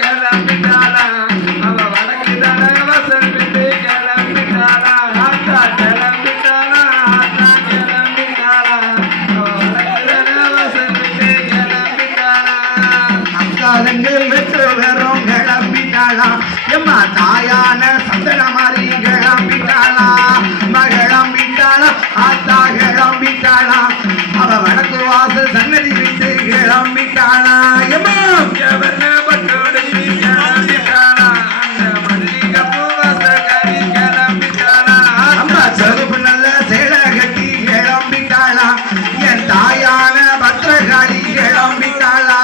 கிளம்பிட்டாளா அவ வடக்கு தர வசல் விட்டு கிளம்பிட்டாளா ஆத்தா கிளம்பிட்டாளா ஆத்தா கிளம்பிட்டாளா அவ வடக்கு தர வசல் விட்டு கிளம்பிட்டாளா அக்காலங்கள் வெற்று வெறும் கிளம்பிட்டாளா எம்மா தாயான சந்தன மாதிரி கிளம்பிட்டாளா கிளம்பிட்டாளா ஆத்தா கிளம்பிட்டாளா அவ வடக்கு வாசல் சன்னதி விட்டு கிளம்பிட்டாளா எம்மா எவன பட்டோடு கிளம்பிட்டாளா அந்த மல்லிகைப்பூ வாசக்காரி கிளம்பிட்டாளா அம்மா செருப்பு நல்ல சேலை கட்டி கிளம்பிட்டாளா என் தாயான பத்திரகாளி கிளம்பிட்டாளா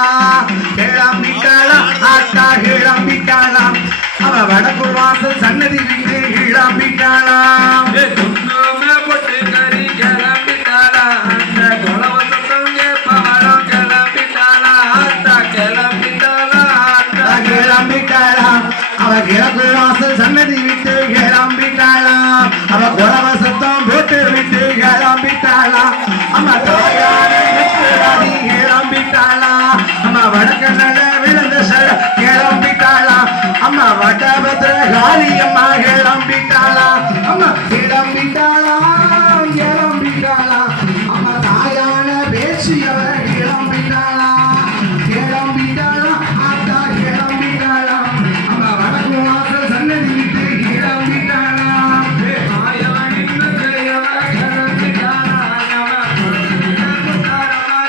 கிளம்பிட்டாளா ஆத்தா கிளம்பிட்டாளா அவ வடக்கு வாசல் சன்னதி விட்டு கிளம்பிட்டாளா குங்கும பொட்டு கறி கிளம்பிட்டாளா அந்த குலவ சத்தம் கேட்பவளும் கிளம்பிட்டாளா ஆத்தா கிளம்பிட்டாளா ஆத்தா கிளம்பிட்டாளா அவ கிழக்கு வாசல் சன்னதி விட்டு கிளம்பிட்டாளா அவ குலவ சத்தம் போட்டு விட்டு கிளம்பிட்டாளா அம்மா தாயான கிளம்பிட்டாளா அம்மா வடக்க நட விழுந்த கிளம்பிட்டாளா அம்மா வடபத்திர காளி அம்மா கிளம்பிட்டாளா அம்மா கிளம்பிட்டாளா கிளம்பிட்டாளா அம்மா தாயான பேசி அவ கிளம்பிட்டாளா கிளம்பிட்டாளா ஆத்தா கிளம்பிட்டாளா அம்மா வடக்கு வாசல் சன்னதி விட்டு கிளம்பிட்டாளா மாயவனின் கையவ கிளம்பிட்டாளா நம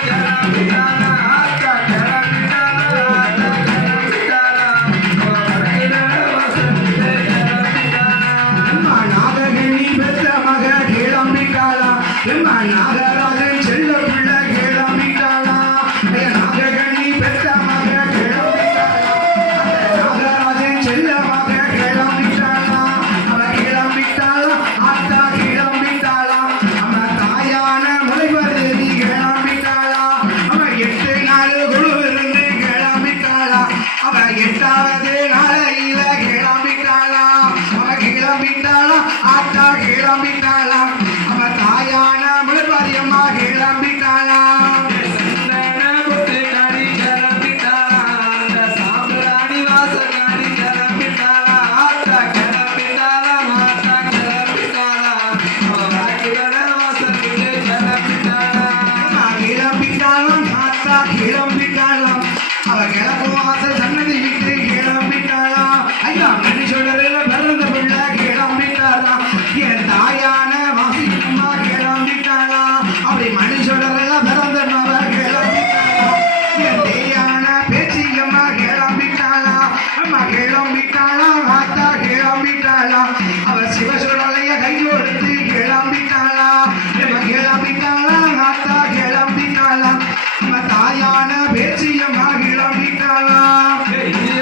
கிளம்பிட்டாளா ஆத்தா கிளம்பிட்டாளா ஆத்தா கிளம்பிட்டாளா எம்மா நாககனி பெற்ற மக கிளம்பிட்டாளா எம்மா நாகராஜன் செல்ல பிள்ளை கிளம்பிட்டாளா நாககனி பெற்ற மக கிளம்பிட்டாளா நாகராஜன் செல்ல மக கிளம்பிட்டாளா அவ கிளம்பிட்டாளா ஆத்தா கிளம்பிட்டாளா அவ தாயான முளைவதேவி கிளம்பிட்டாளா அவ 8 நாள் குழு இருந்து கிளம்பிட்டாளா அவ 8வது நாளையில கிளம்பிட்டாளா அவ கிளம்பிட்டாளா ஆத்தா கிளம்பிட்டாளா அவ தாயான முளைவதியம்மா கிளம்பிட்டாளா சந்தன பொட்டு கறி கிளம்பிட்டாளா அந்த சாம்பிராணி வாசக்காரி கிளம்பிட்டாளா ஆத்தா கிளம்பிட்டாளா ஆத்தா கிளம்பிட்டாளா அவ வடக்கு வர வாசல் விட்டு கிளம்பிட்டாளா கிளம்பிட்டாளா ஆத்தா கிளம்பிட்டாளா அவ கிழக்கு வாசல் சன்னதி விட்டு கிளம்பிட்டாளா ஐயா மணி சொல்றதுல பிறந்த பிள்ளை கிளம்பிட்டாளா என் தாயான வாசிக்கம்மா கிளம்பிட்டாளா அப்படி மணி சொல்றதுல பிறந்த மவ கிளம்பிட்டாளா என் தேயான பேச்சியம்மா கிளம்பிட்டாளா அம்மா கிளம்பிட்டாளா ஆத்தா கிளம்பிட்டாளா அவ சிவசுடலைய கையெடுத்து கிளம்பிட்டாளா கிளம்பிட்டாளா ஆத்தா கிளம்பிட்டாளா நம்ம தாயான பேச்சியம்மா கிளம்பிட்டாளா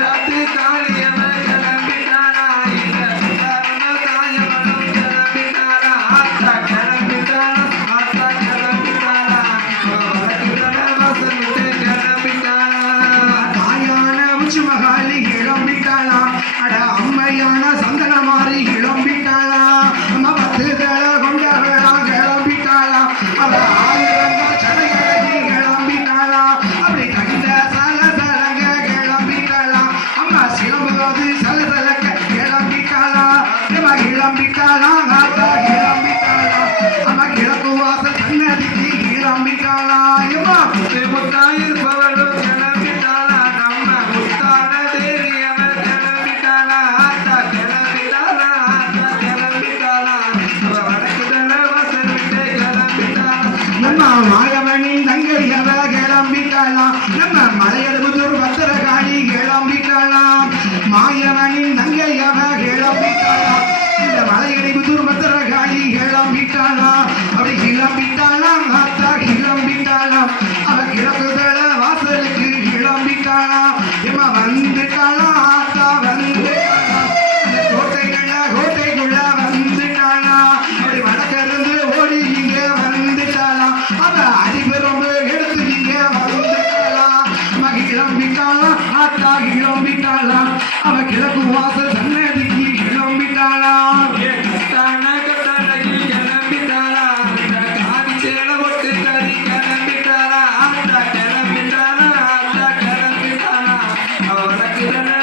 ராத்து காளியவ கிளம்பிட்டாளா இந்த சுதாரண தாயவனும் கிளம்பிட்டாளா ஆத்தா கிளம்பிட்டாளா ஆத்தா கிளம்பிட்டாளா வடக்கு வர வாசல் விட்டு கிளம்பிட்டாளா தாயான உச்சி மகாலி கிளம்பிட்டாளா அட அம்மையான சந்தன மாறி கிளம்பிட்டாளா அம்மா 10 தலை கொண்டவளா கிளம்பிட்டாளா அவ 1000 சடையழகி கிளம்பிட்டாளா அப்படி கண்ட சலசலங்க கிளம்பிட்டாளா அம்மா சிலம்புவது சலசலக்க கிளம்பிட்டாளா அம்மா கிளம்பிட்டாளா ஆத்தா கிளம்பிட்டாளா அம்மா கிழக்கு வாசல் சன்னதிக்கு கிளம்பிட்டாளா அம்மா முத்தாயிருப்பவளும் கிளம்பிட்டாளா நம்ம முத்தான தேவி அவள் கிளம்பிட்டாளா ஆத்தா கிளம்பிட்டாளா ஆத்தா கிளம்பிட்டாளா அவ வடக்கு தர வாசல் விட்டு கிளம்பிட்டாளா நம்ம மாயவனின் தங்கை அவ கிளம்பிட்டாளா நம்ம மலையழுபுதூர் பத்திரகாளி கிளம்பிட்டாளா மாயவனின் தங்கை அவ கிளம்பிட்டாளா இந்த மலையழுபுதூர் பத்திரகாளி கிளம்பிட்டாளா அப்படி கிளம்பிட்டாளா ஆத்தா கிளம்பிட்டாளா அவ கிழக்குதல வாசலுக்கு கிளம்பிட்டாளா எம்மா வந்துட்டாளா ஆத்தா வந்துட்டாளா கோட்டைக்குள்ள வந்துட்டாளா அப்படி வடக்கிருந்து ஓடி இங்க வந்துட்டாளா அவ அடிபெரும்பு எடுத்து இங்க வந்துட்டாளா அம்மா கிளம்பிட்டாளா ஆத்தா கிளம்பிட்டாளா அவ கிழக்கு வாசல் சன்னதிக்கு கிளம்பிட்டாளா கட்டான கட்டழகி கிளம்பிட்டாளா அந்த காவி சேலை பொட்டு கறி கிளம்பிட்டாளா ஆத்தா கிளம்பிட்டாளா ஆத்தா கிளம்பிட்டாளா அவ வடக்கு கிரண